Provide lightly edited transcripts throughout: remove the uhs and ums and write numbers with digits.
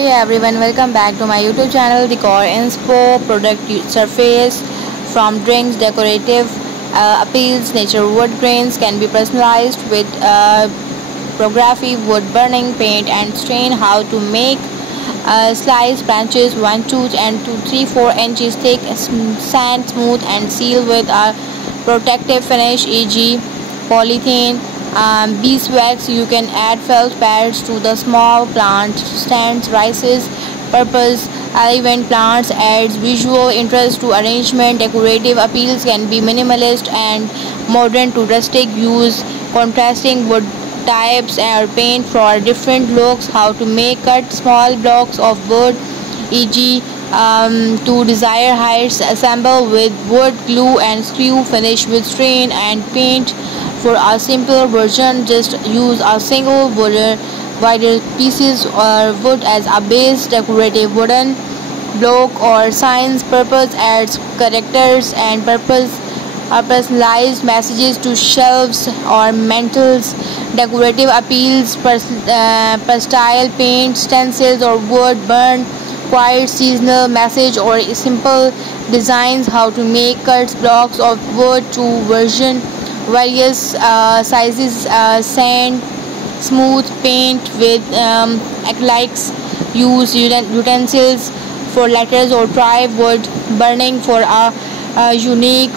Hey everyone, welcome back to my YouTube channel Decor Inspo. Product surface from drinks, decorative appeals, nature wood grains can be personalized with photography, wood burning, paint and stain. How to make slice branches 1, 2 and 2, 3, 4 inches thick, sand smooth and seal with a protective finish, e.g. polythene. Beeswax. You can add felt pads to the small plant stands, rices, purpose, elegant plants adds visual interest to arrangement. Decorative appeals can be minimalist and modern to rustic. Use contrasting wood types or paint for different looks. How to make cut small blocks of wood, e.g. To desired heights. Assemble with wood, glue and screw. Finish with stain and paint. For a simpler version, just use a single wider pieces or wood as a base. Decorative wooden block or signs. Purpose adds characters and personalized messages to shelves or mantles. Decorative appeals, pastel paint, stencils or wood burn. Quiet seasonal message or simple designs. How to make cuts blocks of wood to version various sizes, sand, smooth paint with acrylics. Use utensils for letters or try wood burning for a unique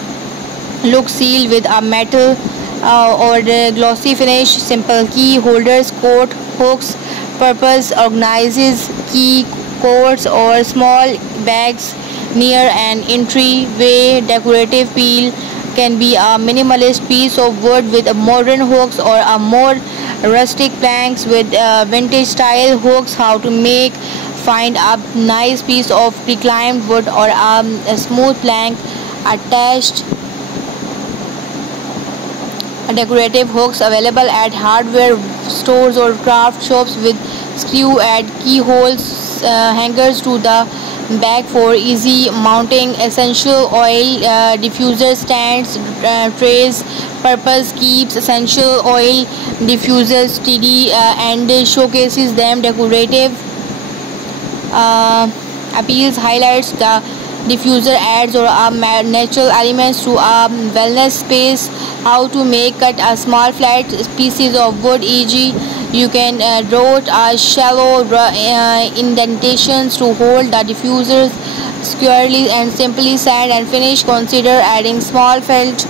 look. Seal with a metal or the glossy finish. Simple key holders, coat hooks. Purpose organizes key cords or small bags near an entryway. Decorative peel can be a minimalist piece of wood with a modern hooks or a more rustic planks with vintage style hooks. How to find a nice piece of reclaimed wood or a smooth plank attached. Decorative hooks available at hardware stores or craft shops with screw and keyholes. Hangers to the back for easy mounting. Essential oil diffuser stands, trays. Purpose keeps essential oil diffusers steady and showcases them. Decorative appeals highlights the diffuser adds or natural elements to a wellness space. How to cut a small flat pieces of wood, e.g. you can draw a shallow indentations to hold the diffusers securely and simply sand and finish. Consider adding small felt.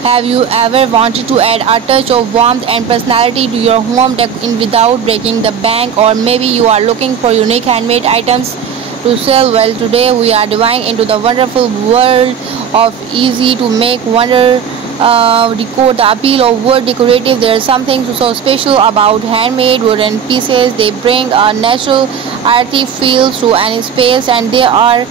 Have you ever wanted to add a touch of warmth and personality to your home without breaking the bank? Or maybe you are looking for unique handmade items to sell? Well, today we are diving into the wonderful world of easy to make wonder decor. The appeal of wood decorative. There is something so special about handmade wooden pieces. They bring a natural earthy feel to any space and they are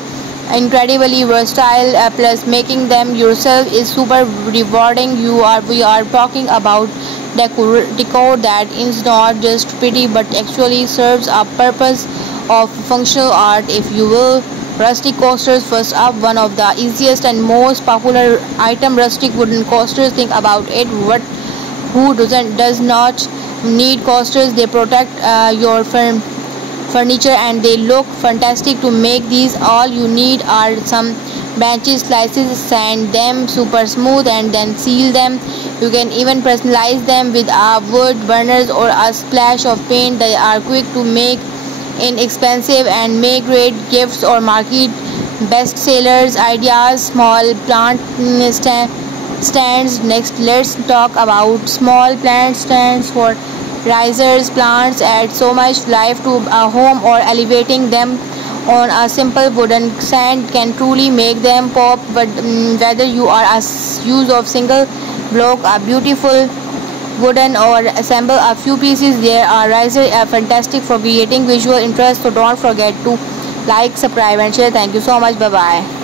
incredibly versatile. Plus making them yourself is super rewarding. We are talking about decor that is not just pretty but actually serves a purpose of functional art, if you will. Rustic coasters. First up, one of the easiest and most popular item, rustic wooden coasters. Think about it. Who does not need coasters? They protect your furniture and they look fantastic. To make these, all you need are some branches, slices, sand them super smooth and then seal them. You can even personalize them with wood burners or a splash of paint. They are quick to make, inexpensive and make great gifts or market bestsellers. Ideas. Small plant stands. Next, let's talk about small plant stands for risers. Plants add so much life to a home, or elevating them on a simple wooden stand can truly make them pop. But whether you are a use of single block, a beautiful wooden, or assemble a few pieces, there are risers are fantastic for creating visual interest. So don't forget to like, subscribe and share. Thank you so much. Bye bye.